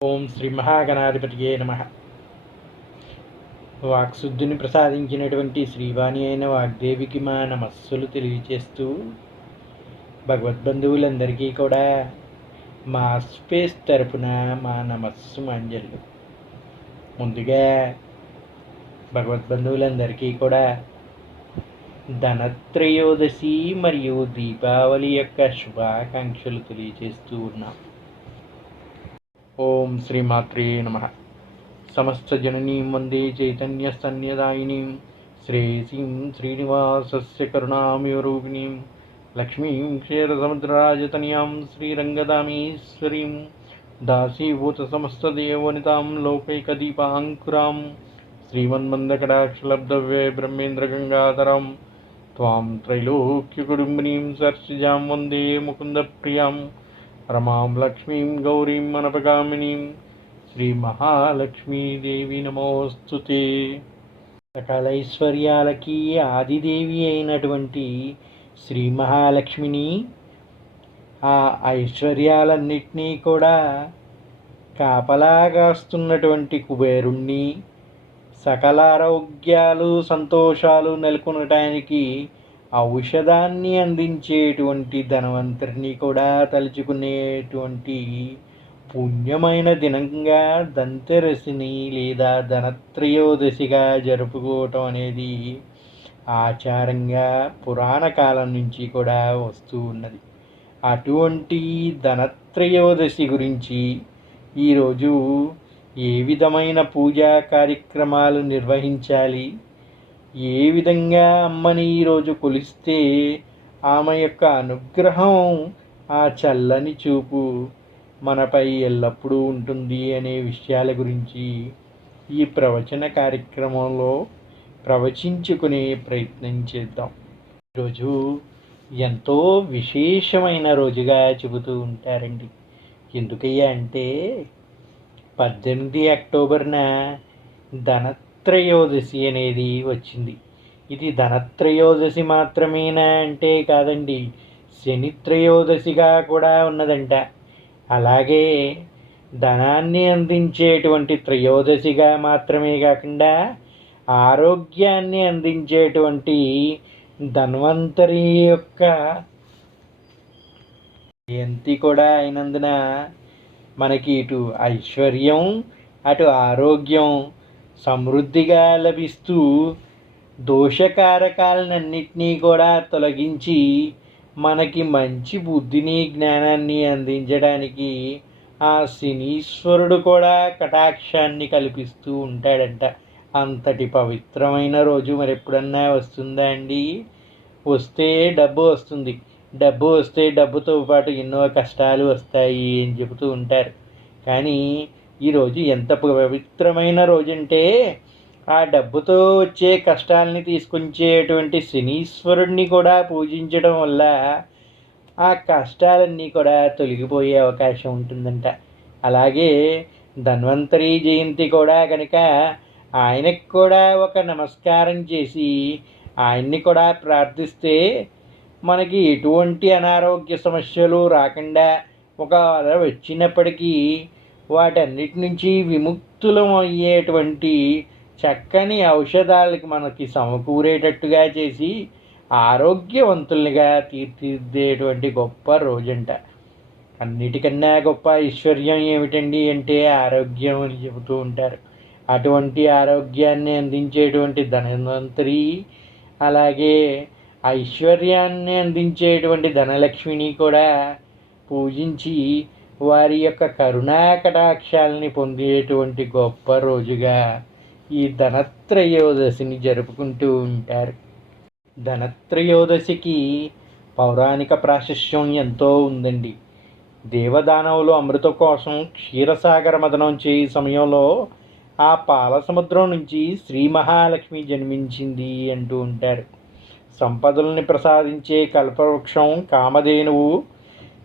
ఓం శ్రీ మహాగణాధిపతియే నమ. వాక్శుద్ధిని ప్రసాదించినటువంటి శ్రీవాణి అయిన వాగ్దేవికి మా నమస్సులు తెలియచేస్తూ భగవద్బంధువులందరికీ కూడా మా స్పేస్ తరపున మా నమస్సు మాంజల్లు ముందుగా భగవద్బంధువులందరికీ కూడా ధనత్రయోదశి మరియు దీపావళి యొక్క శుభాకాంక్షలు తెలియజేస్తూ ఉన్నాం. ఓం శ్రీమాత్రే నమ. సమస్త జననీం వందే చైతన్యసన్యదాయిని శ్రేయసీం శ్రీనివాసస్య కరుణామయూరూపిణీం లక్ష్మీం క్షీరసముద్రరాజతనయాం శ్రీరంగదామీశ్వరీం దాసీభూత సమస్తదేవనితాం లోకైకదీపాంకురాం శ్రీమన్మందకటాక్షలబ్ధవ్యే బ్రహ్మేంద్రగంగాధరం త్వాం త్రైలోక్యకుడుంబినీం సర్షిజాం వందే ముకుందప్రియాం రమాం లక్ష్మీం గౌరీం శ్రీ మహాలక్ష్మి నమోస్తు సకల ఐశ్వర్యాలకి ఆదిదేవి అయినటువంటి శ్రీ మహాలక్ష్మిని ఆ ఐశ్వర్యాలన్నిటినీ కూడా కాపలాగాస్తున్నటువంటి కుబేరుణ్ణి సకల ఆరోగ్యాలు సంతోషాలు నెలకొనటానికి ఔషధాన్ని అందించేటువంటి ధనవంతరిని కూడా తలుచుకునేటువంటి పుణ్యమైన దినంగా దంతెరసిని లేదా ధనత్రయోదశిగా జరుపుకోవటం అనేది ఆచారంగా పురాణ కాలం నుంచి కూడా వస్తూ ఉన్నది. అటువంటి ధనత్రయోదశి గురించి ఈరోజు ఏ విధమైన పూజా కార్యక్రమాలు నిర్వహించాలి? ఏ విధంగా అమ్మని ఈరోజు కొలిస్తే ఆమె యొక్క అనుగ్రహం ఆ చల్లని చూపు మనపై ఎల్లప్పుడూ ఉంటుంది అనే విషయాల గురించి ఈ ప్రవచన కార్యక్రమంలో ప్రవచించుకునే ప్రయత్నం చేద్దాం. ఈరోజు ఎంతో విశేషమైన రోజుగా చెబుతూ ఉంటారండి. ఎందుకయ్యా అంటే పద్దెనిమిది అక్టోబర్న ధన ధనత్రయోదశి అనేది వచ్చింది. ఇది ధనత్రయోదశి మాత్రమేనా అంటే కాదండి. శనిత్రయోదశిగా కూడా ఉన్నదంట. అలాగే ధనాన్ని అందించేటువంటి త్రయోదశిగా మాత్రమే కాకుండా ఆరోగ్యాన్ని అందించేటువంటి ధన్వంతరి యొక్క జయంతి కూడా అయినందున మనకి ఇటు ఐశ్వర్యం అటు ఆరోగ్యం సమృద్ధిగా లభిస్తూ దోషకారకాలన్నింటినీ కూడా తొలగించి మనకి మంచి బుద్ధిని జ్ఞానాన్ని అందించడానికి ఆ శనీశ్వరుడు కూడా కటాక్షాన్ని కల్పిస్తూ ఉంటాడంట. అంతటి పవిత్రమైన రోజు మరి ఎప్పుడన్నా వస్తుందా అండి? వస్తే డబ్బు వస్తుంది. డబ్బు వస్తే డబ్బుతో పాటు ఎన్నో కష్టాలు వస్తాయి అని చెబుతూ ఉంటారు. కానీ ఈరోజు ఎంత పవిత్రమైన రోజంటే ఆ డబ్బుతో వచ్చే కష్టాలని తీసుకొచ్చేటువంటి శనీశ్వరుడిని కూడా పూజించడం వల్ల ఆ కష్టాలన్నీ కూడా తొలగిపోయే అవకాశం ఉంటుందంట. అలాగే ధన్వంతరి జయంతి కూడా కనుక ఆయనకు కూడా ఒక నమస్కారం చేసి ఆయన్ని కూడా ప్రార్థిస్తే మనకి ఎటువంటి అనారోగ్య సమస్యలు రాకుండా ఒకవేళ వచ్చినప్పటికీ వాటన్నిటి నుంచి విముక్తులం అయ్యేటువంటి చక్కని ఔషధాలకి మనకి సమకూరేటట్టుగా చేసి ఆరోగ్యవంతులుగా తీర్చిదిద్దేటువంటి గొప్ప రోజంట. అన్నిటికన్నా గొప్ప ఐశ్వర్యం ఏమిటండి అంటే ఆరోగ్యం అని చెబుతూ ఉంటారు. అటువంటి ఆరోగ్యాన్ని అందించేటువంటి ధనవంతరి అలాగే ఐశ్వర్యాన్ని అందించేటువంటి ధనలక్ష్మిని కూడా పూజించి వారి యొక్క కరుణాకటాక్షాలని పొందేటువంటి గొప్ప రోజుగా ఈ ధనత్రయోదశిని జరుపుకుంటూ ఉంటారు. ధనత్రయోదశికి పౌరాణిక ప్రాశస్యం ఎంతో ఉందండి. దేవదానవులు అమృత కోసం క్షీరసాగర మదనం చేయి సమయంలో ఆ పాలసముద్రం నుంచి శ్రీ మహాలక్ష్మి జన్మించింది అంటూ ఉంటారు. సంపదల్ని ప్రసాదించే కల్పవృక్షం కామధేనువు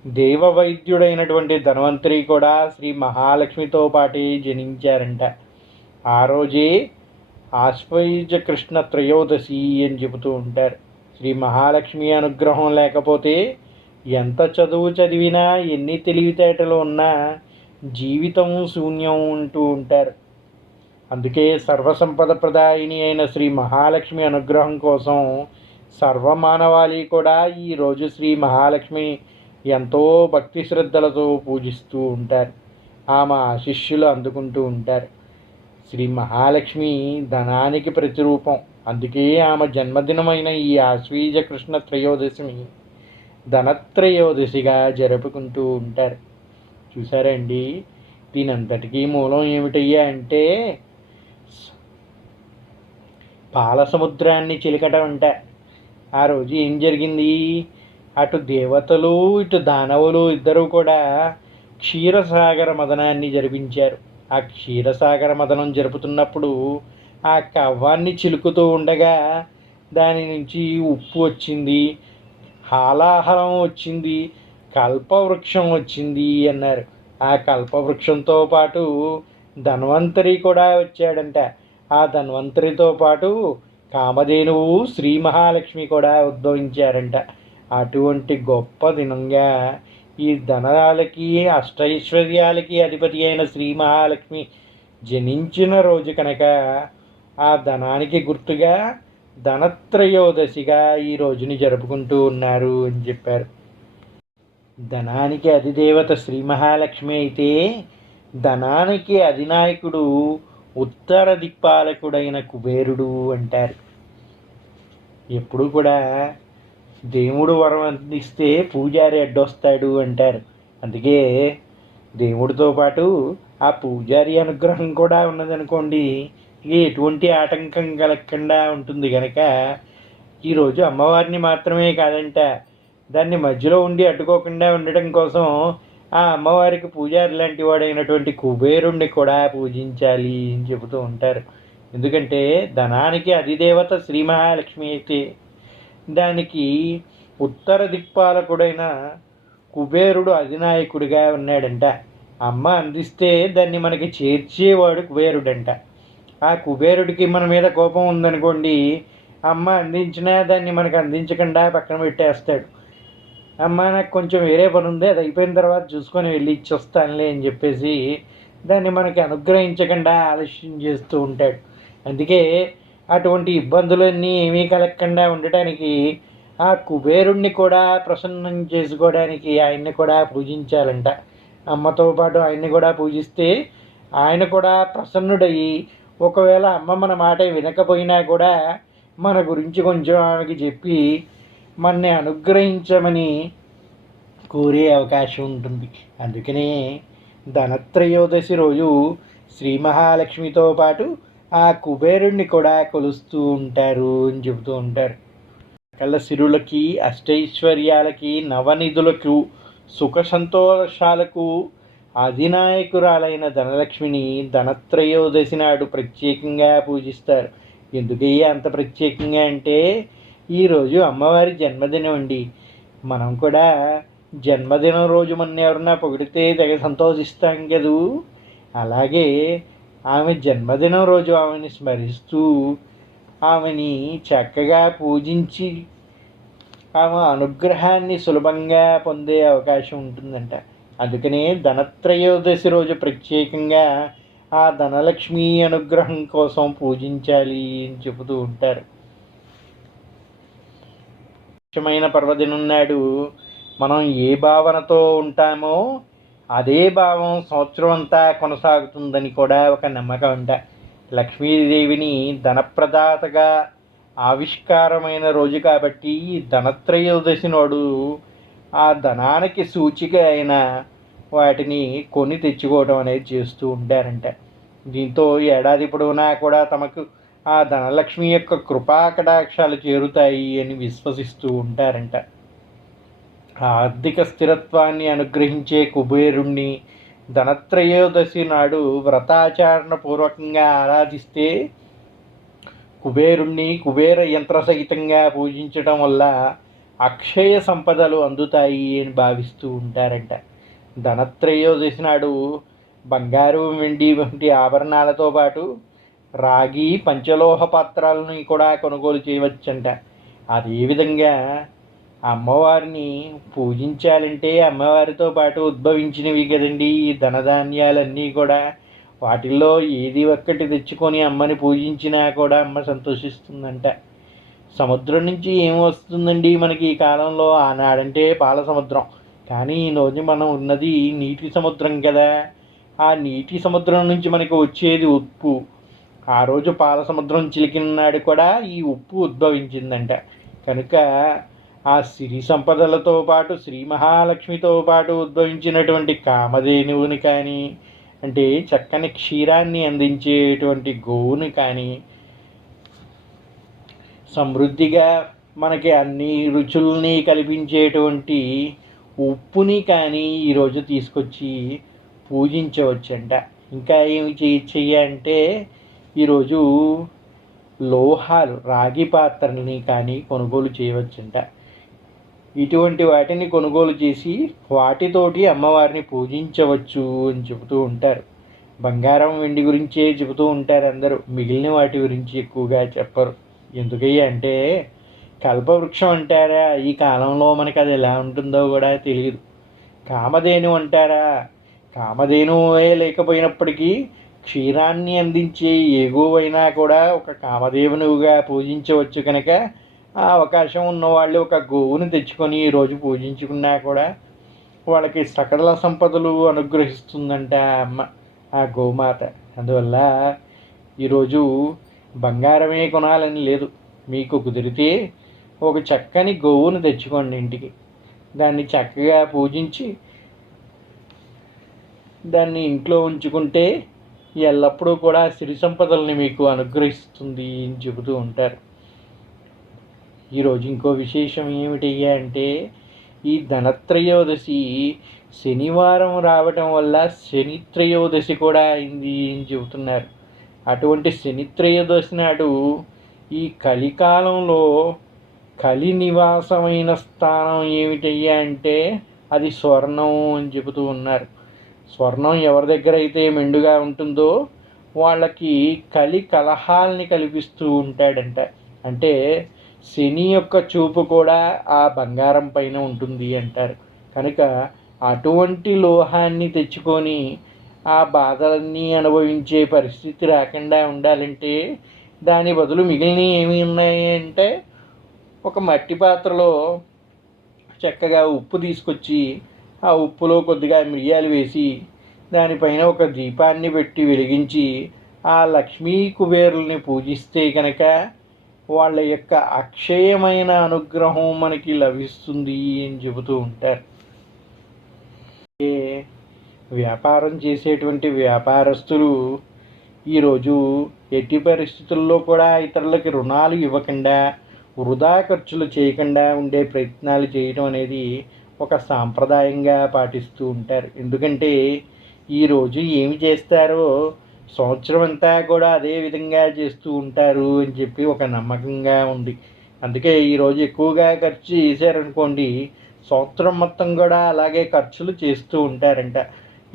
దేవ వైద్యుడైనటువంటి ధన్వంతరి కూడా శ్రీ మహాలక్ష్మితో పాటే జనించారంట. ఆ రోజే ఆశ్వయుజ కృష్ణ త్రయోదశి అని చెబుతూ ఉంటారు. శ్రీ మహాలక్ష్మి అనుగ్రహం లేకపోతే ఎంత చదువు చదివినా ఎన్ని తెలివితేటలు ఉన్నా జీవితం శూన్యం ఉంటూ ఉంటారు. అందుకే సర్వసంపద ప్రదాయిని అయిన శ్రీ మహాలక్ష్మి అనుగ్రహం కోసం సర్వమానవాళి కూడా ఈరోజు శ్రీ మహాలక్ష్మి ఎంతో భక్తి శ్రద్ధలతో పూజిస్తూ ఉంటారు. ఆమె ఆశిష్యులు అందుకుంటూ ఉంటారు. శ్రీ మహాలక్ష్మి ధనానికి ప్రతిరూపం. అందుకే ఆమె జన్మదినమైన ఈ ఆశ్వీజ కృష్ణ త్రయోదశిని ధనత్రయోదశిగా జరుపుకుంటూ ఉంటారు. చూసారండి దీనంతటికీ మూలం ఏమిటయ్యా అంటే పాల సముద్రాన్ని చిలకటం అంట ఆ రోజు ఏం జరిగింది? అటు దేవతలు ఇటు దానవులు ఇద్దరూ కూడా క్షీరసాగర మదనాన్ని జరిపించారు. ఆ క్షీరసాగర మదనం జరుపుతున్నప్పుడు ఆ కవ్వాన్ని చిలుకుతూ ఉండగా దాని నుంచి ఉప్పు వచ్చింది హాలాహలం వచ్చింది కల్పవృక్షం వచ్చింది అన్నారు. ఆ కల్పవృక్షంతో పాటు ధన్వంతరి కూడా వచ్చాడంట. ఆ ధన్వంతరితో పాటు కామధేనువు శ్రీ మహాలక్ష్మి కూడా ఉద్భవించారంట. అటువంటి గొప్ప దినంగా ఈ ధనాలకి అష్టైశ్వర్యాలకి అధిపతి అయిన శ్రీ మహాలక్ష్మి జనించిన రోజు కనుక ఆ ధనానికి గుర్తుగా ధనత్రయోదశిగా ఈ రోజుని జరుపుకుంటూ ఉన్నారు అని చెప్పారు. ధనానికి అధిదేవత శ్రీ మహాలక్ష్మి అయితే ధనానికి అధినాయకుడు ఉత్తర దిక్పాలకుడైన కుబేరుడు అంటారు. ఎప్పుడు కూడా దేవుడు వరం అందిస్తే పూజారి అడ్డొస్తాడు అంటారు. అందుకే దేవుడితో పాటు ఆ పూజారి అనుగ్రహం కూడా ఉన్నదనుకోండి ఇక ఎటువంటి ఆటంకం కలగకుండా ఉంటుంది కనుక ఈరోజు అమ్మవారిని మాత్రమే కాదంట దాన్ని మధ్యలో ఉండి అడ్డుకోకుండా ఉండటం కోసం ఆ అమ్మవారికి పూజారి లాంటి వాడైనటువంటి కుబేరుణ్ణి కూడా పూజించాలి అని చెబుతూ ఉంటారు. ఎందుకంటే ధనానికి అధిదేవత శ్రీ మహాలక్ష్మి అయితే దానికి ఉత్తర దిక్పాలకుడైన కుబేరుడు అధినాయకుడిగా ఉన్నాడంట. అమ్మ అందిస్తే దాన్ని మనకి చేర్చేవాడు కుబేరుడంట. ఆ కుబేరుడికి మన మీద కోపం ఉందనుకోండి అమ్మ అందించినా దాన్ని మనకు అందించకుండా పక్కన పెట్టేస్తాడు. అమ్మ నాకు కొంచెం వేరే పని ఉంది అది అయిపోయిన తర్వాత చూసుకొని వెళ్ళి ఇచ్చొస్తానులే అని చెప్పేసి దాన్ని మనకి అనుగ్రహించకుండా ఆలస్యం చేస్తూ ఉంటాడు. అందుకే అటువంటి ఇబ్బందులన్నీ ఏమీ కలగకుండా ఉండటానికి ఆ కుబేరుణ్ణి కూడా ప్రసన్నం చేసుకోవడానికి ఆయన్ని కూడా పూజించాలంట. అమ్మతో పాటు ఆయన్ని కూడా పూజిస్తే ఆయన కూడా ప్రసన్నుడయ్యి ఒకవేళ అమ్మ మన మాట వినకపోయినా కూడా మన గురించి కొంచెం ఆమెకి చెప్పి మనని అనుగ్రహించమని కోరే అవకాశం ఉంటుంది. అందుకనే ధనత్రయోదశి రోజు శ్రీ మహాలక్ష్మితో పాటు ఆ కుబేరుణ్ణి కూడా కొలుస్తూ ఉంటారు అని చెబుతూ ఉంటారు. సకల సిరులకి అష్టైశ్వర్యాలకి నవనిధులకు సుఖ సంతోషాలకు అధినాయకురాలైన ధనలక్ష్మిని ధనత్రయోదశి నాడు ప్రత్యేకంగా పూజిస్తారు. ఎందుకయ్యా అంత ప్రత్యేకంగా అంటే ఈరోజు అమ్మవారి జన్మదినం అండి. మనం కూడా జన్మదినం రోజు మన ఎవరన్నా పొగిడితే తెగ సంతోషిస్తాం కదూ. అలాగే ఆమె జన్మదినం రోజు ఆమెని స్మరిస్తూ ఆమెని చక్కగా పూజించి ఆమె అనుగ్రహాన్ని సులభంగా పొందే అవకాశం ఉంటుందంట. అందుకనే ధనత్రయోదశి రోజు ప్రత్యేకంగా ఆ ధనలక్ష్మి అనుగ్రహం కోసం పూజించాలి అని చెబుతూ ఉంటారు. ముఖ్యమైన పర్వదినం నాడు మనం ఏ భావనతో ఉంటామో అదే భావం సంవత్సరం అంతా కొనసాగుతుందని కూడా ఒక నమ్మకం ఉంట లక్ష్మీదేవిని ధనప్రదాతగా ఆవిష్కారమైన రోజు కాబట్టి ధనత్రయోదశి నాడు ఆ ధనానికి సూచిక అయిన వాటిని కొని తెచ్చుకోవడం అనేది చేస్తూ ఉంటారంట. దీంతో ఏడాది పొడవునా కూడా తమకు ఆ ధనలక్ష్మి యొక్క కృపా కటాక్షాలు చేరుతాయి అని విశ్వసిస్తూ ఉంటారంట. ఆర్థిక స్థిరత్వాన్ని అనుగ్రహించే కుబేరుణ్ణి ధనత్రయోదశి నాడు వ్రతాచరణ పూర్వకంగా ఆరాధిస్తే కుబేరుణ్ణి కుబేర యంత్ర సహితంగా పూజించడం వల్ల అక్షయ సంపదలు అందుతాయి అని భావిస్తూ ఉంటారంట. ధనత్రయోదశి నాడు బంగారు వెండి వంటి ఆభరణాలతో పాటు రాగి పంచలోహ పాత్రలను కూడా కొనుగోలు చేయవచ్చంట. అదేవిధంగా అమ్మవారిని పూజించాలంటే అమ్మవారితో పాటు ఉద్భవించినవి కదండి. ఈ ధనధాన్యాలన్నీ కూడా వాటిల్లో ఏది ఒక్కటి తెచ్చుకొని అమ్మని పూజించినా కూడా అమ్మ సంతోషిస్తుందంట. సముద్రం నుంచి ఏం వస్తుందండి? మనకి ఈ కాలంలో ఆనాడంటే పాల సముద్రం. కానీ ఈ రోజు మనం ఉన్నది నీటి సముద్రం కదా. ఆ నీటి సముద్రం నుంచి మనకి వచ్చేది ఉప్పు. ఆ రోజు పాల సముద్రం చిలికిన నాడు కూడా ఈ ఉప్పు ఉద్భవించిందంట. కనుక ఆ సిరి సంపదలతో పాటు శ్రీ మహాలక్ష్మితో పాటు ఉద్భవించినటువంటి కామధేనువుని కానీ అంటే చక్కని క్షీరాన్ని అందించేటువంటి గోవుని కానీ సమృద్ధిగా మనకి అన్ని రుచుల్ని కల్పించేటువంటి ఉప్పుని కానీ ఈరోజు తీసుకొచ్చి పూజించవచ్చంట. ఇంకా ఏమి చేయొచ్చయ్య అంటే ఈరోజు లోహాలు రాగి పాత్రల్ని కానీ కొనుగోలు చేయవచ్చంట. ఇటువంటి వాటిని కొనుగోలు చేసి వాటితోటి అమ్మవారిని పూజించవచ్చు అని చెబుతూ ఉంటారు. బంగారం వెండి గురించే చెబుతూ ఉంటారు అందరూ. మిగిలిన వాటి గురించి ఎక్కువగా చెప్పరు. ఎందుకయ్యా అంటే కల్పవృక్షం అంటారా? ఈ కాలంలో మనకి అది ఎలా ఉంటుందో కూడా తెలియదు కామధేను అంటారా? కామధేనువే లేకపోయినప్పటికీ క్షీరాన్ని అందించే ఎగువైనా కూడా ఒక కామదేవునిగా పూజించవచ్చు కనుక ఆ అవకాశం ఉన్నవాళ్ళు ఒక గోవుని తెచ్చుకొని ఈరోజు పూజించుకున్నా కూడా వాళ్ళకి సకల సంపదలు అనుగ్రహిస్తుందంట అమ్మ ఆ గోమాత. అందువల్ల ఈరోజు బంగారమే కొనాలని లేదు. మీకు కుదిరితే ఒక చక్కని గోవును తెచ్చుకోండి ఇంటికి. దాన్ని చక్కగా పూజించి దాన్ని ఇంట్లో ఉంచుకుంటే ఎల్లప్పుడూ కూడా సిరి సంపదల్ని మీకు అనుగ్రహిస్తుంది అని చెబుతూ ఉంటారు. ఈరోజు ఇంకో విశేషం ఏమిటయ్యా అంటే ఈ ధనత్రయోదశి శనివారం రావటం వల్ల శనిత్రయోదశి కూడా అయింది అని చెబుతున్నారు. అటువంటి శనిత్రయోదశి నాడు ఈ కలికాలంలో కలి నివాసమైన స్థానం ఏమిటయ్యా అంటే అది స్వర్ణం అని చెబుతూ ఉన్నారు. స్వర్ణం ఎవరి దగ్గర అయితే మెండుగా ఉంటుందో వాళ్ళకి కలి కలహాల్ని కల్పిస్తూ ఉంటాడంట. అంటే శని యొక్క చూపు కూడా ఆ బంగారం పైన ఉంటుంది అంటారు. కనుక అటువంటి లోహాన్ని తెచ్చుకొని ఆ బాధలన్నీ అనుభవించే పరిస్థితి రాకుండా ఉండాలంటే దాని బదులు మిగిలిన ఏమి ఉన్నాయి అంటే ఒక మట్టి పాత్రలో చక్కగా ఉప్పు తీసుకొచ్చి ఆ ఉప్పులో కొద్దిగా మిరియాలు వేసి దానిపైన ఒక దీపాన్ని పెట్టి వెలిగించి ఆ లక్ష్మీ కుబేరుల్ని పూజిస్తే కనుక వాళ్ళ యొక్క అక్షయమైన అనుగ్రహం మనకి లభిస్తుంది అని చెబుతూ ఉంటారు. వ్యాపారం చేసేటువంటి వ్యాపారస్తులు ఈరోజు ఎట్టి పరిస్థితుల్లో కూడా ఇతరులకి రుణాలు ఇవ్వకుండా వృధా ఖర్చులు చేయకుండా ఉండే ప్రయత్నాలు చేయడం అనేది ఒక సాంప్రదాయంగా పాటిస్తూ ఉంటారు. ఎందుకంటే ఈరోజు ఏమి చేస్తారో సంవత్సరం అంతా కూడా అదే విధంగా చేస్తూ ఉంటారు అని చెప్పి ఒక నమ్మకంగా ఉంది. అందుకే ఈరోజు ఎక్కువగా ఖర్చు చేశారనుకోండి సంవత్సరం మొత్తం కూడా అలాగే ఖర్చులు చేస్తూ ఉంటారంట.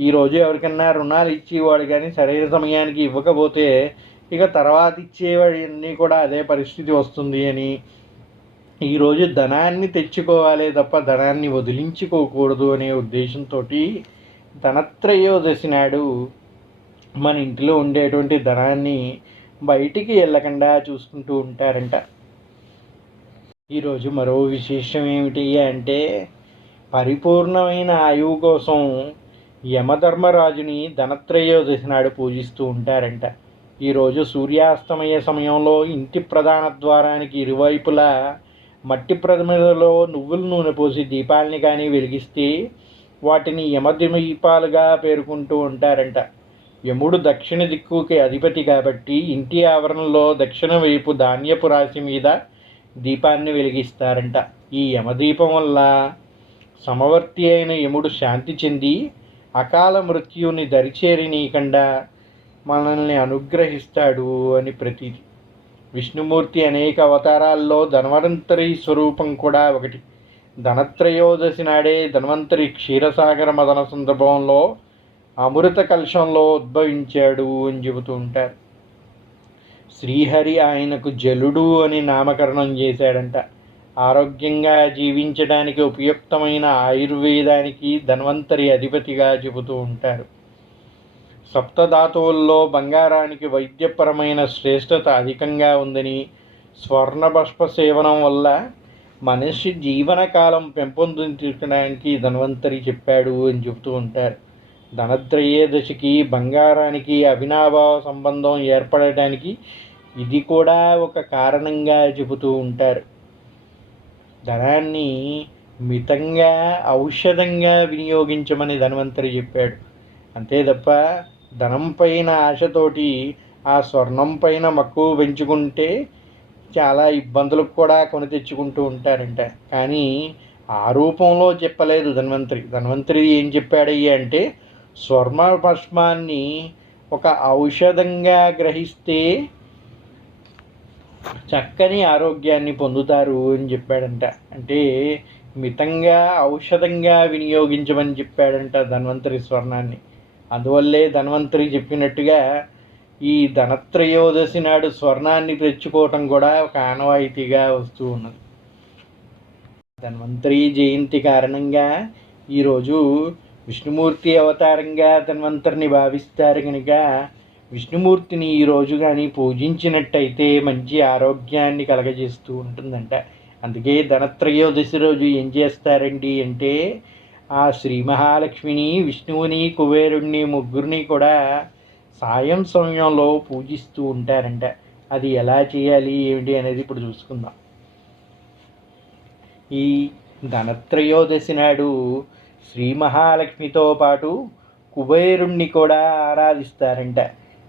ఈరోజు ఎవరికన్నా రుణాలు ఇచ్చేవాడు కానీ సరైన సమయానికి ఇవ్వకపోతే ఇక తర్వాత ఇచ్చేవాడి కూడా అదే పరిస్థితి వస్తుంది అని. ఈరోజు ధనాన్ని తెచ్చుకోవాలి తప్ప ధనాన్ని వదిలించుకోకూడదు అనే ఉద్దేశంతో ధనత్రయోదశి నాడు మన ఇంటిలో ఉండేటువంటి ధనాన్ని బయటికి వెళ్ళకుండా చూసుకుంటూ ఉంటారంట. ఈరోజు మరో విశేషం ఏమిటి అంటే పరిపూర్ణమైన ఆయువు కోసం యమధర్మరాజుని ధనత్రయోదశి నాడు పూజిస్తూ ఉంటారంట. ఈరోజు సూర్యాస్తమయ సమయంలో ఇంటి ప్రధాన ద్వారానికి ఇరువైపులా మట్టి ప్రమిదలో నువ్వుల నూనె పోసి దీపాలని కానీ వెలిగిస్తే వాటిని యమదీపాలుగా పేర్కొంటూ ఉంటారంట. యముడు దక్షిణ దిక్కుకి అధిపతి కాబట్టి ఇంటి ఆవరణలో దక్షిణ వైపు ధాన్యపు రాశి మీద దీపాన్ని వెలిగిస్తారంట. ఈ యమదీపం వల్ల సమవర్తి అయిన యముడు శాంతి చెంది అకాల మృత్యుని దరిచేరినీయకుండా మనల్ని అనుగ్రహిస్తాడు అని ప్రతీతి విష్ణుమూర్తి అనేక అవతారాల్లో ధన్వంతరి స్వరూపం కూడా ఒకటి. ధనత్రయోదశి నాడే ధన్వంతరి క్షీరసాగర మదన సందర్భంలో అమృత కలశంలో ఉద్భవించాడు అని చెబుతూ ఉంటారు. శ్రీహరి ఆయనకు జలుడు అని నామకరణం చేశాడంట. ఆరోగ్యంగా జీవించడానికి ఉపయుక్తమైన ఆయుర్వేదానికి ధన్వంతరి అధిపతిగా చెబుతూ ఉంటారు. సప్తధాతువుల్లో బంగారానికి వైద్యపరమైన శ్రేష్టత అధికంగా ఉందని స్వర్ణభష్ప సేవనం వల్ల మనిషి జీవనకాలం పెంపొందించడానికి ధన్వంతరి చెప్పాడు అని చెబుతూ ఉంటారు. ధనత్రయోదశికి బంగారానికి అవినాభావ సంబంధం ఏర్పడటానికి ఇది కూడా ఒక కారణంగా చెబుతూ ఉంటారు. ధనాన్ని మితంగా ఔషధంగా వినియోగించమని ధన్వంతరి చెప్పాడు. అంతే తప్ప ధనం పైన ఆశతోటి ఆ స్వర్ణం పైన మక్కువ పెంచుకుంటే చాలా ఇబ్బందులకు కూడా కొని తెచ్చుకుంటూ ఉంటారంట. కానీ ఆ రూపంలో చెప్పలేదు ధన్వంతరి ధన్వంతరి ఏం చెప్పాడయ్యా అంటే స్వర్మభస్మాన్ని ఒక ఔషధంగా గ్రహిస్తే చక్కని ఆరోగ్యాన్ని పొందుతారు అని చెప్పాడంట. అంటే మితంగా ఔషధంగా వినియోగించమని చెప్పాడంట ధన్వంతరి స్వర్ణాన్ని. అందువల్లే ధన్వంతరి చెప్పినట్టుగా ఈ ధనత్రయోదశి నాడు స్వర్ణాన్ని తెచ్చుకోవటం కూడా ఒక ఆనవాయితీగా వస్తూ ఉన్నది. ధన్వంతరి జయంతి కారణంగా ఈరోజు విష్ణుమూర్తి అవతారంగా ధన్వంతరిని భావిస్తారు కనుక విష్ణుమూర్తిని ఈరోజు కానీ పూజించినట్టయితే మంచి ఆరోగ్యాన్ని కలగజేస్తూ ఉంటుందంట. అందుకే ధనత్రయోదశి రోజు ఏం చేస్తారండి అంటే ఆ శ్రీ మహాలక్ష్మిని విష్ణువుని కుబేరుణ్ణి ముగ్గురిని కూడా సాయం సమయంలో పూజిస్తూ ఉంటారంట. అది ఎలా చేయాలి ఏమిటి అనేది ఇప్పుడు చూసుకుందాం. ఈ ధనత్రయోదశి నాడు శ్రీ మహాలక్ష్మితో పాటు కుబేరుణ్ణి కూడా ఆరాధిస్తారంట.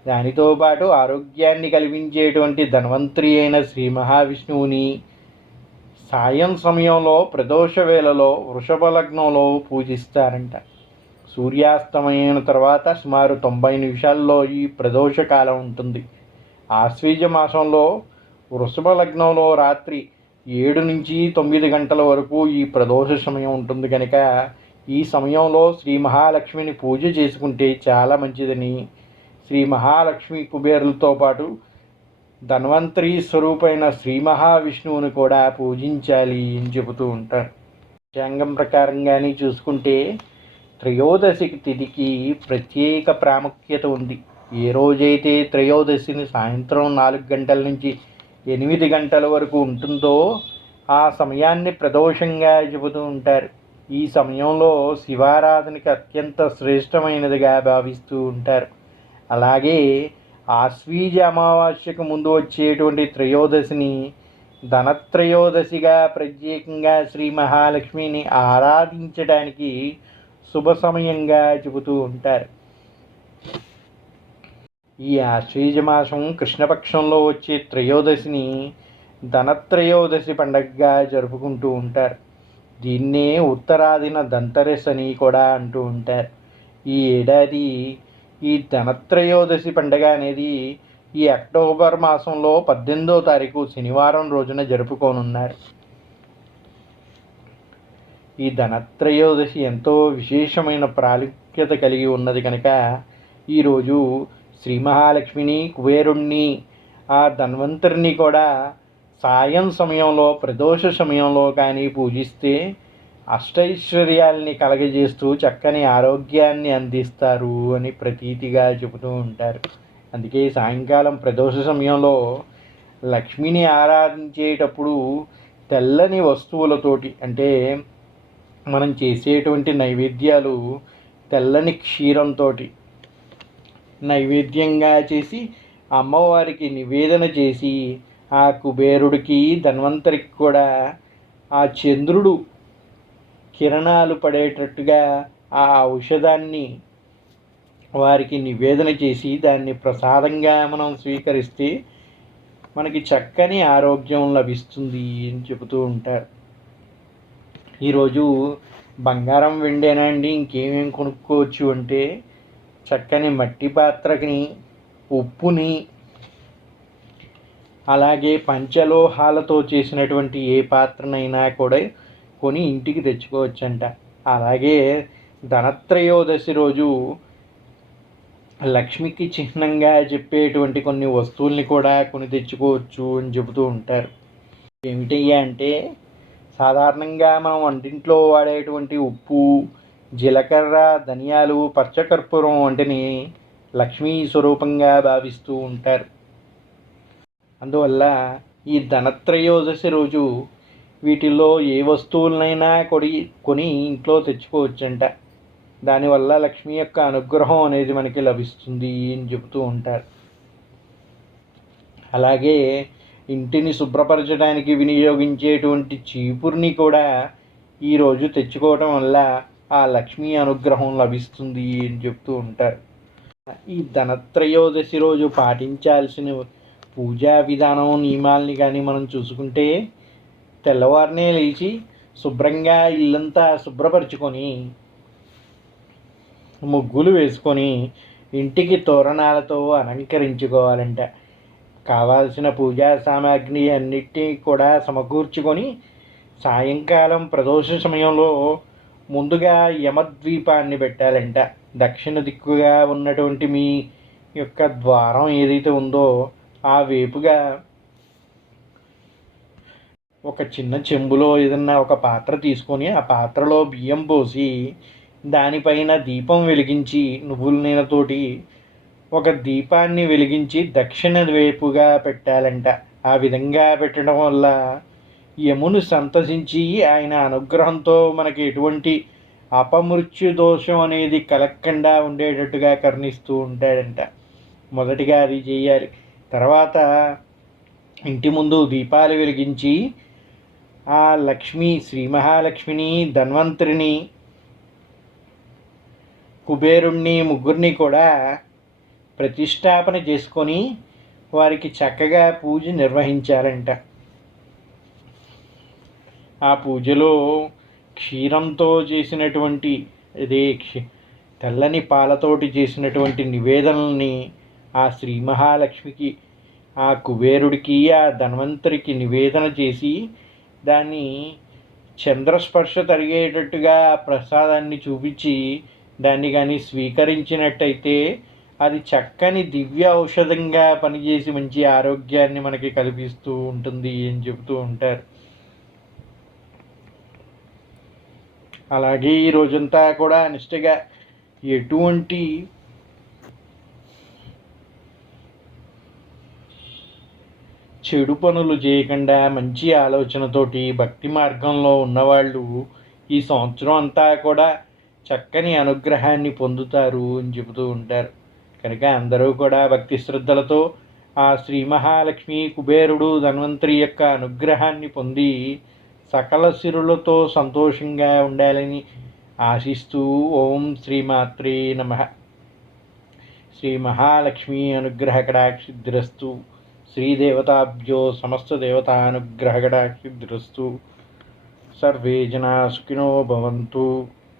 దానితో పాటు ఆరోగ్యాన్ని కల్పించేటువంటి ధన్వంతరి అయిన శ్రీ మహావిష్ణువుని సాయం సమయంలో ప్రదోష వేళలో వృషభ లగ్నంలో పూజిస్తారంట. సూర్యాస్తమయం తర్వాత సుమారు తొంభై నిమిషాల్లో ఈ ప్రదోష కాలం ఉంటుంది. ఆశ్వీజ మాసంలో వృషభ లగ్నంలో రాత్రి ఏడు నుంచి తొమ్మిది గంటల వరకు ఈ ప్రదోష సమయం ఉంటుంది కనుక ఈ సమయంలో శ్రీ మహాలక్ష్మిని పూజ చేసుకుంటే చాలా మంచిదని. శ్రీ మహాలక్ష్మి కుబేరులతో పాటు ధన్వంతరి స్వరూపైన శ్రీ మహావిష్ణువుని కూడా పూజించాలి అని చెబుతూ ఉంటారు. పంచాంగం ప్రకారంగానే చూసుకుంటే త్రయోదశికి తిథికి ప్రత్యేక ప్రాముఖ్యత ఉంది. ఏ రోజైతే త్రయోదశిని సాయంత్రం నాలుగు గంటల నుంచి ఎనిమిది గంటల వరకు ఉంటుందో ఆ సమయాన్ని ప్రదోషంగా చెబుతూ ఉంటారు. ఈ సమయంలో శివారాధనకి అత్యంత శ్రేష్టమైనదిగా భావిస్తూ ఉంటారు. అలాగే ఆశ్వీజ అమావాస్యకు ముందు వచ్చేటువంటి త్రయోదశిని ధనత్రయోదశిగా ప్రత్యేకంగా శ్రీ మహాలక్ష్మిని ఆరాధించడానికి శుభ సమయంగా చెబుతూ ఉంటారు. ఈ ఆశ్వీజ మాసం కృష్ణపక్షంలో వచ్చే త్రయోదశిని ధనత్రయోదశి పండగగా జరుపుకుంటూ ఉంటారు. దీన్నే ఉత్తరాదిన దంతరసని అని కూడా అంటూ ఉంటారు. ఈ ఏడాది ఈ ధనత్రయోదశి పండుగ అనేది ఈ అక్టోబర్ మాసంలో పద్దెనిమిదో తారీఖు శనివారం రోజున జరుపుకోనున్నారు. ఈ ధనత్రయోదశి ఎంతో విశేషమైన ప్రాముఖ్యత కలిగి ఉన్నది కనుక ఈరోజు శ్రీ మహాలక్ష్మిని కుబేరుణ్ణి ఆ ధన్వంతరిని కూడా సాయం సమయంలో ప్రదోష సమయంలో కానీ పూజిస్తే అష్టైశ్వర్యాల్ని కలగజేస్తూ చక్కని ఆరోగ్యాన్ని అందిస్తారు అని ప్రతీతిగా చెబుతూ ఉంటారు. అందుకే సాయంకాలం ప్రదోష సమయంలో లక్ష్మిని ఆరాధించేటప్పుడు తెల్లని వస్తువులతోటి అంటే మనం చేసేటువంటి నైవేద్యాలు తెల్లని క్షీరంతో నైవేద్యంగా చేసి అమ్మవారికి నివేదన చేసి ఆ కుబేరుడికి ధన్వంతరికి కూడా ఆ చంద్రుడు కిరణాలు పడేటట్టుగా ఆ ఔషధాన్ని వారికి నివేదన చేసి దాన్ని ప్రసాదంగా మనం స్వీకరిస్తే మనకి చక్కని ఆరోగ్యం లభిస్తుంది అని చెబుతూ ఉంటారు. ఈరోజు బంగారం వెండేనా అండి? ఇంకేమేమి కొనుక్కోవచ్చు అంటే చక్కని మట్టి పాత్రకి ఉప్పుని అలాగే పంచలోహాలతో చేసినటువంటి ఏ పాత్రనైనా కూడా కొని ఇంటికి తెచ్చుకోవచ్చంట. అలాగే ధనత్రయోదశి రోజు లక్ష్మికి చిహ్నంగా చెప్పేటువంటి కొన్ని వస్తువుల్ని కూడా కొని తెచ్చుకోవచ్చు అని చెబుతూ ఉంటారు. ఏమిటయ్యా అంటే సాధారణంగా మనం వంటింట్లో వాడేటువంటి ఉప్పు జీలకర్ర ధనియాలు పచ్చకర్పూరం వంటిని లక్ష్మీ స్వరూపంగా భావిస్తూ ఉంటారు. అందువల్ల ఈ ధనత్రయోదశి రోజు వీటిల్లో ఏ వస్తువులనైనా కొడి కొని ఇంట్లో తెచ్చుకోవచ్చంట. దానివల్ల లక్ష్మి యొక్క అనుగ్రహం అనేది మనకి లభిస్తుంది అని చెబుతూ ఉంటారు. అలాగే ఇంటిని శుభ్రపరచడానికి వినియోగించేటువంటి చీపుర్ని కూడా ఈరోజు తెచ్చుకోవటం వల్ల ఆ లక్ష్మీ అనుగ్రహం లభిస్తుంది అని చెప్తూ ఉంటారు. ఈ ధనత్రయోదశి రోజు పాటించాల్సిన పూజా విధానం నియమాల్ని కానీ మనం చూసుకుంటే తెల్లవారినే లేచి శుభ్రంగా ఇల్లంతా శుభ్రపరచుకొని ముగ్గులు వేసుకొని ఇంటికి తోరణాలతో అలంకరించుకోవాలంట. కావాల్సిన పూజా సామాగ్రి అన్నిటినీ కూడా సమకూర్చుకొని సాయంకాలం ప్రదోష సమయంలో ముందుగా యమద్వీపాన్ని పెట్టాలంట. దక్షిణ దిక్కుగా ఉన్నటువంటి మీ యొక్క ద్వారం ఏదైతే ఉందో ఆ వేపుగా ఒక చిన్న చెంబులో ఏదన్నా ఒక పాత్ర తీసుకొని ఆ పాత్రలో బియ్యం పోసి దానిపైన దీపం వెలిగించి నువ్వుల నీళ్ళతోటి ఒక దీపాన్ని వెలిగించి దక్షిణ వైపుగా పెట్టాలంట. ఆ విధంగా పెట్టడం వల్ల యమును సంతసించి ఆయన అనుగ్రహంతో మనకి ఎటువంటి అపమృత్యు దోషం అనేది కలగకుండా ఉండేటట్టుగా కర్ణిస్తూ ఉంటాడంట. మొదటిగా అది చేయాలి. తర్వాత ఇంటి ముందు దీపాలు వెలిగించి ఆ లక్ష్మి శ్రీ మహాలక్ష్మిని ధన్వంతరిని కుబేరుణ్ణి ముగ్గురిని కూడా ప్రతిష్టాపన చేసుకొని వారికి చక్కగా పూజ నిర్వహించారంట. ఆ పూజలో క్షీరంతో చేసినటువంటి అదే తెల్లని పాలతోటి చేసినటువంటి నివేదనల్ని ఆ శ్రీ మహాలక్ష్మికి ఆ కుబేరుడికి ఆ ధన్వంతరికి నివేదన చేసి దాన్ని చంద్రస్పర్శ తరిగేటట్టుగా ఆ ప్రసాదాన్ని చూపించి దాన్ని కానీ స్వీకరించినట్టయితే అది చక్కని దివ్య ఔషధంగా పనిచేసి మంచి ఆరోగ్యాన్ని మనకి కల్పిస్తూ ఉంటుంది అని చెబుతూ ఉంటారు. అలాగే ఈ రోజంతా కూడా నిష్టగా ఎటువంటి చెడు పనులు చేయకుండా మంచి ఆలోచనతోటి భక్తి మార్గంలో ఉన్నవాళ్ళు ఈ సంవత్సరం అంతా కూడా చక్కని అనుగ్రహాన్ని పొందుతారు అని చెబుతూ ఉంటారు. కనుక అందరూ కూడా భక్తి శ్రద్ధలతో ఆ శ్రీ మహాలక్ష్మి కుబేరుడు ధన్వంతరి యొక్క అనుగ్రహాన్ని పొంది సకల సిరులతో సంతోషంగా ఉండాలని ఆశిస్తూ ఓం శ్రీమాత్రే నమ. శ్రీ మహాలక్ష్మి అనుగ్రహ కటాక్షిద్రస్తు. శ్రీదేవతాభ్యో సమస్త దేవతానుగ్రహ కటాక్షిద్రస్తు సర్వే జనా సుఖినో భవంతు